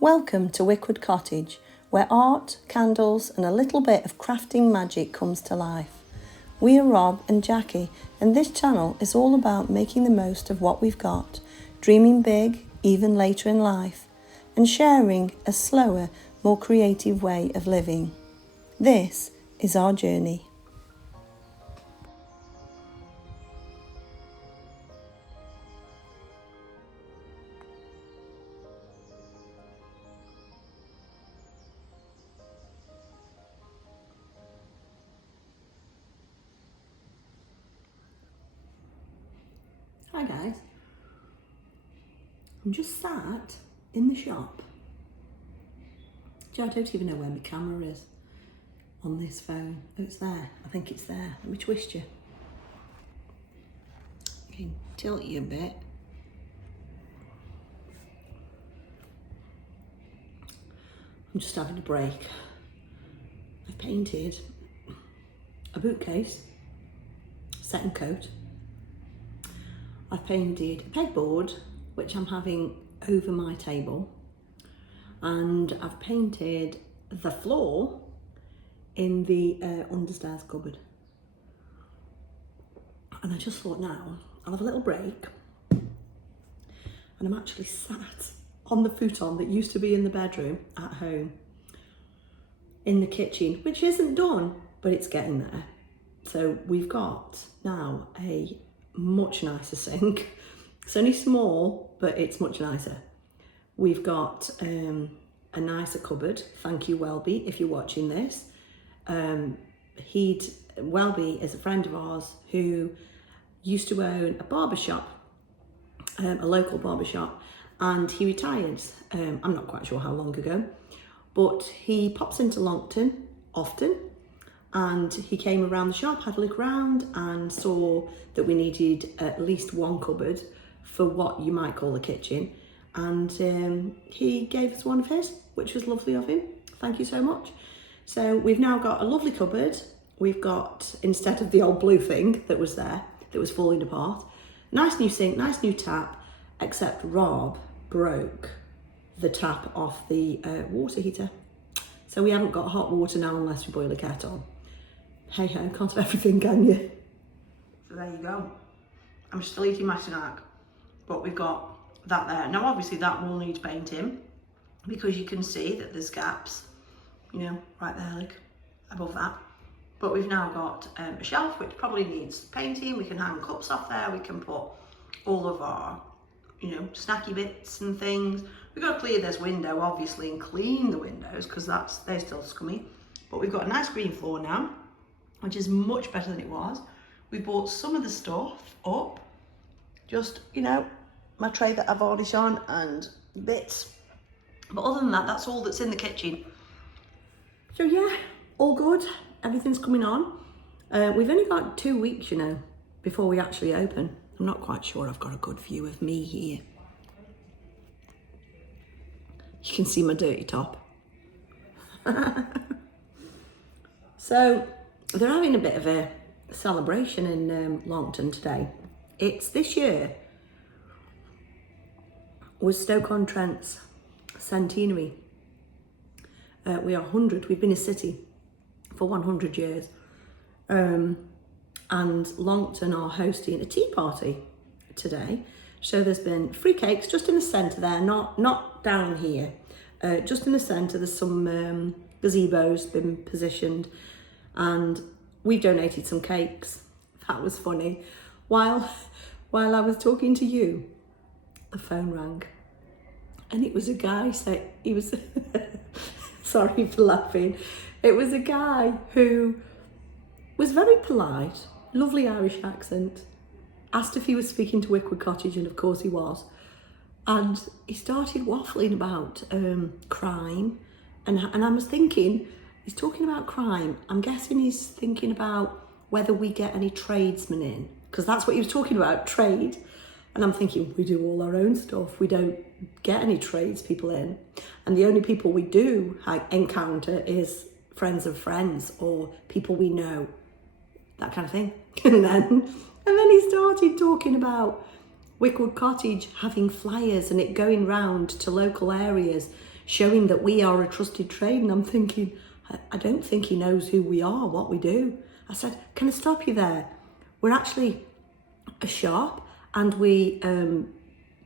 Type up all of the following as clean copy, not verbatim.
Welcome to Wickwood Cottage, where art, candles and a little bit of crafting magic comes to life. We are Rob and Jackie, and this channel is all about making the most of what we've got, dreaming big even later in life, and sharing a slower, more creative way of living. This is our journey. Hi guys, I'm just sat in the shop. I don't even know where my camera is on this phone. Oh, it's there. I think it's there. Let me twist you. I can tilt you a bit. I'm just having a break. I've painted a bookcase, setting coat. I've painted a pegboard, which I'm having over my table. And I've painted the floor in the understairs cupboard. And I just thought now, I'll have a little break. And I'm actually sat on the futon that used to be in the bedroom at home, in the kitchen, which isn't done, but it's getting there. So we've got now a much nicer sink. It's only small, but it's much nicer. We've got a nicer cupboard. Thank you, Welby, if you're watching this. Welby is a friend of ours who used to own a barber shop, a local barber shop, and he retired. I'm not quite sure how long ago, but he pops into Longton often. And he came around the shop, had a look around and saw that we needed at least one cupboard for what you might call a kitchen. And he gave us one of his, which was lovely of him. Thank you so much. So we've now got a lovely cupboard. We've got, instead of the old blue thing that was there, that was falling apart, nice new sink, nice new tap, except Rob broke the tap off the water heater. So we haven't got hot water now unless we boil a kettle. Hey ho, can't have everything, can you? So there you go. I'm still eating my snack, but we've got that there. Now obviously that will need painting because you can see that there's gaps, you know, right there, like above that. But we've now got a shelf which probably needs painting. We can hang cups off there. We can put all of our, you know, snacky bits and things. We've got to clear this window obviously and clean the windows because they're still scummy. But we've got a nice green floor now, which is much better than it was. We bought some of the stuff up, just, you know, my tray that I've already shown and bits. But other than that, that's all that's in the kitchen. So yeah, all good. Everything's coming on. We've only got 2 weeks, you know, before we actually open. I'm not quite sure I've got a good view of me here. You can see my dirty top. So they're having a bit of a celebration in Longton today. It's this year was Stoke-on-Trent's centenary. We are 100. We've been a city for 100 years. And Longton are hosting a tea party today. So there's been free cakes just in the centre there, not down here. Just in the centre, there's some gazebos been positioned. And we've donated some cakes. That was funny. While I was talking to you, the phone rang. And it was a guy he was, sorry for laughing. It was a guy who was very polite, lovely Irish accent, asked if he was speaking to Wickwood Cottage, and of course he was. And he started waffling about crime. And I was thinking, he's talking about crime. I'm guessing he's thinking about whether we get any tradesmen in, because that's what he was talking about, trade. And I'm thinking, we do all our own stuff. We don't get any tradespeople in. And the only people we do encounter is friends of friends or people we know, that kind of thing. And then he started talking about Wickwood Cottage having flyers and it going round to local areas, showing that we are a trusted trade. And I'm thinking, I don't think he knows who we are, what we do. I said, can I stop you there? We're actually a shop and we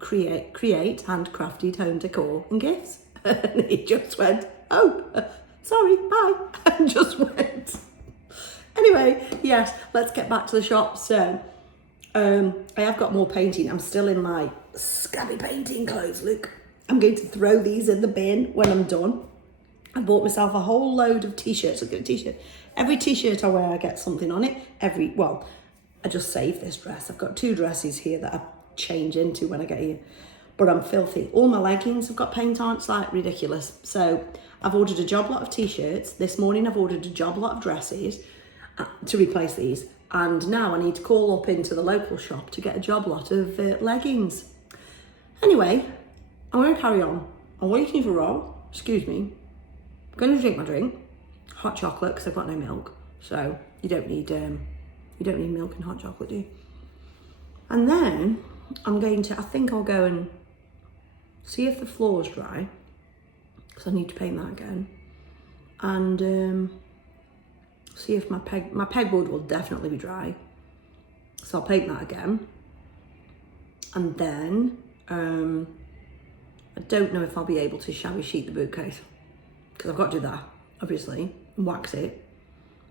create handcrafted home decor and gifts. And he just went, oh, sorry, bye, and just went. Anyway, yes, let's get back to the shop. So I have got more painting. I'm still in my scabby painting clothes, look. I'm going to throw these in the bin when I'm done. I bought myself a whole load of t-shirts. Look at a t-shirt. Every t-shirt I wear, I get something on it. I just saved this dress. I've got 2 dresses here that I change into when I get here. But I'm filthy. All my leggings have got paint on. It's like ridiculous. So I've ordered a job lot of t-shirts. This morning I've ordered a job lot of dresses to replace these. And now I need to call up into the local shop to get a job lot of leggings. Anyway, I'm going to carry on. I'm waiting for Rob. Excuse me. I'm going to drink my drink. Hot chocolate, because I've got no milk. So you don't need milk in hot chocolate, do you? And then I think I'll go and see if the floor's dry, because I need to paint that again. And see if my pegboard will definitely be dry. So I'll paint that again. And then I don't know if I'll be able to shabby sheet the bookcase, because I've got to do that, obviously, and wax it.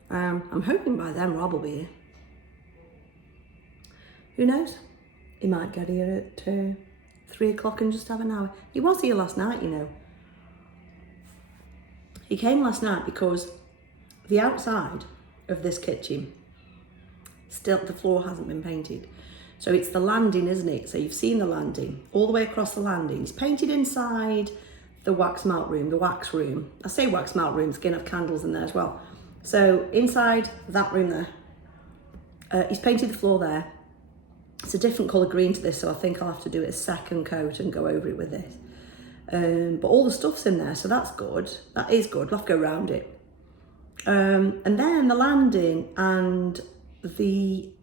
I'm hoping by then Rob will be here. Who knows? He might get here at 3 o'clock and just have an hour. He was here last night, you know. He came last night because the outside of this kitchen, still the floor hasn't been painted. So it's the landing, isn't it? So you've seen the landing, all the way across the landing. It's painted inside the wax melt room, the wax room. I say wax melt room, it's going to have candles in there as well. So inside that room there, he's painted the floor there. It's a different colour green to this, so I think I'll have to do it a second coat and go over it with this. But all the stuff's in there, so that's good. That is good. We'll have to go around it. And then the landing and the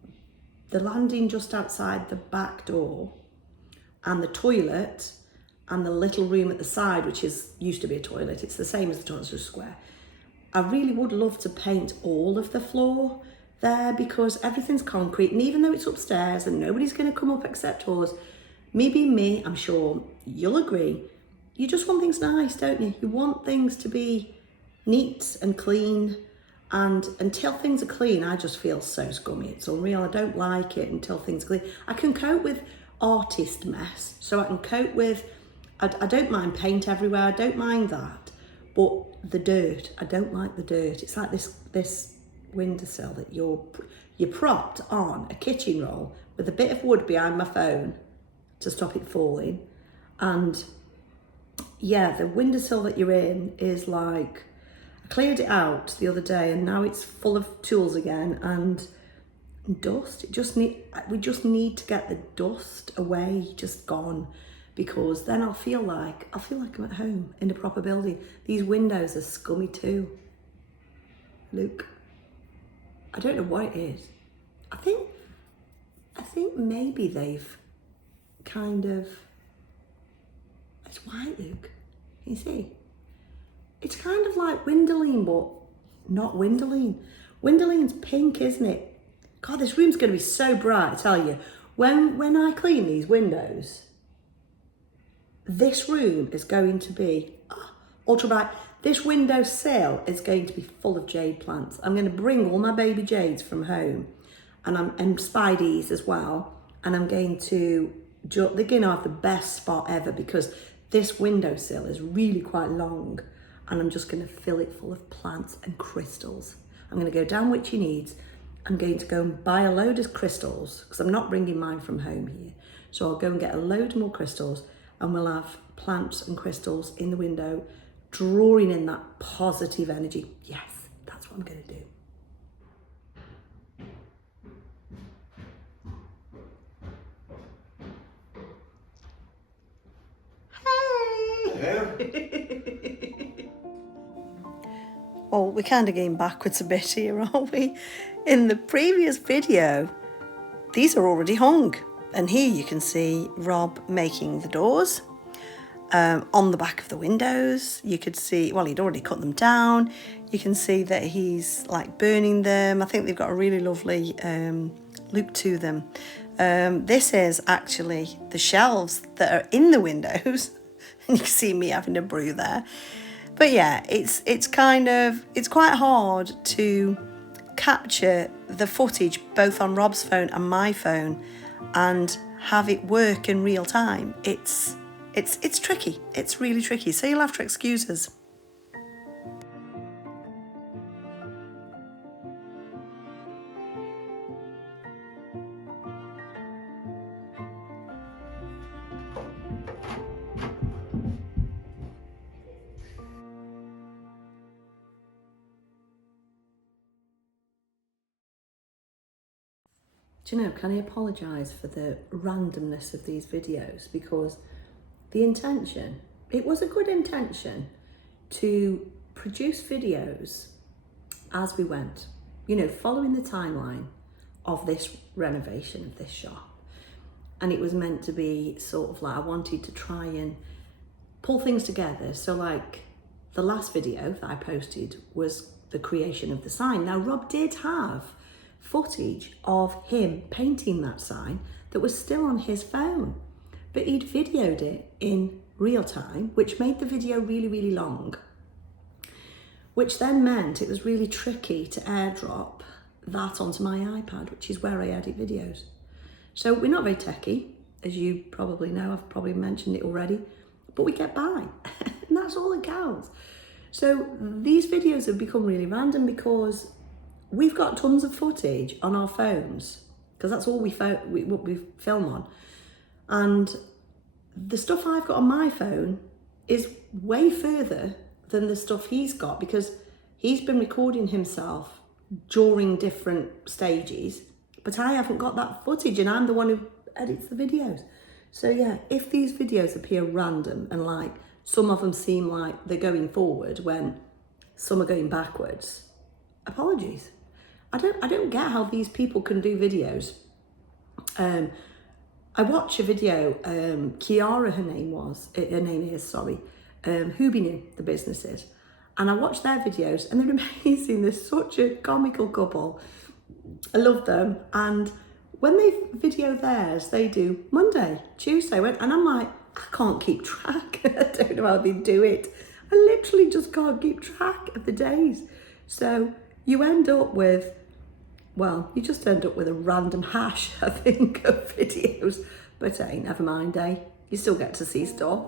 landing just outside the back door, and the toilet, and the little room at the side, which used to be a toilet. It's the same as the toilet, it's just square. I really would love to paint all of the floor there, because everything's concrete, and even though it's upstairs and nobody's going to come up except us, me being me, I'm sure you'll agree, you just want things nice, don't you? You want things to be neat and clean, and until things are clean, I just feel so scummy. It's unreal. I don't like it until things are clean. I can cope with artist mess, so I can cope with, I don't mind paint everywhere, I don't mind that, but the dirt, I don't like the dirt. It's like this windowsill that you're propped on a kitchen roll with a bit of wood behind my phone to stop it falling. And yeah, the windowsill that you're in is like, I cleared it out the other day and now it's full of tools again and dust. We just need to get the dust away, just gone, because then I'll feel like I'm at home in a proper building. These windows are scummy too. Look. I don't know what it is. I think maybe they've kind of, it's white, Luke. Can you see? It's kind of like Windoline, but not Windoline. Windoline's pink, isn't it? God, this room's going to be so bright, I tell you. When I clean these windows, this room is going to be ultra bright. This windowsill is going to be full of jade plants. I'm going to bring all my baby jades from home, and Spideys as well. And I'm going to, they're going to have the best spot ever, because this windowsill is really quite long, and I'm just going to fill it full of plants and crystals. I'm going to go down Witchy Needs. I'm going to go and buy a load of crystals, because I'm not bringing mine from home here. So I'll go and get a load more crystals, and we'll have plants and crystals in the window, drawing in that positive energy. Yes, that's what I'm going to do. Hey! Well, we're kind of going backwards a bit here, aren't we? In the previous video, these are already hung. And here you can see Rob making the doors. on the back of the windows. You could see, well, he'd already cut them down. You can see that he's like burning them. I think they've got a really lovely look to them. This is actually the shelves that are in the windows. And you can see me having a brew there. But yeah, it's quite hard to capture the footage both on Rob's phone and my phone and have it work in real time. It's tricky. It's really tricky. So you'll have to excuse us. Do you know, can I apologise for the randomness of these videos, because the intention, it was a good intention to produce videos as we went, you know, following the timeline of this renovation of this shop. And it was meant to be sort of like, I wanted to try and pull things together. So like the last video that I posted was the creation of the sign. Now Rob did have footage of him painting that sign that was still on his phone, but he'd videoed it in real time, which made the video really, really long, which then meant it was really tricky to airdrop that onto my iPad, which is where I edit videos. So we're not very techie, as you probably know. I've probably mentioned it already, but we get by and that's all that counts. So these videos have become really random because we've got tons of footage on our phones, because that's all we film on. And the stuff I've got on my phone is way further than the stuff he's got, because he's been recording himself during different stages, but I haven't got that footage and I'm the one who edits the videos. So yeah, if these videos appear random and like some of them seem like they're going forward when some are going backwards, apologies. I don't get how these people can do videos. I watch a video, Kiara, her name is, Hubinu, the business is. And I watch their videos and they're amazing. They're such a comical couple. I love them. And when they video theirs, they do Monday, Tuesday, and I'm like, I can't keep track. I don't know how they do it. I literally just can't keep track of the days. So you end up with, well, you just end up with a random hash, I think, of videos. But hey, never mind, eh? You still get to see stuff.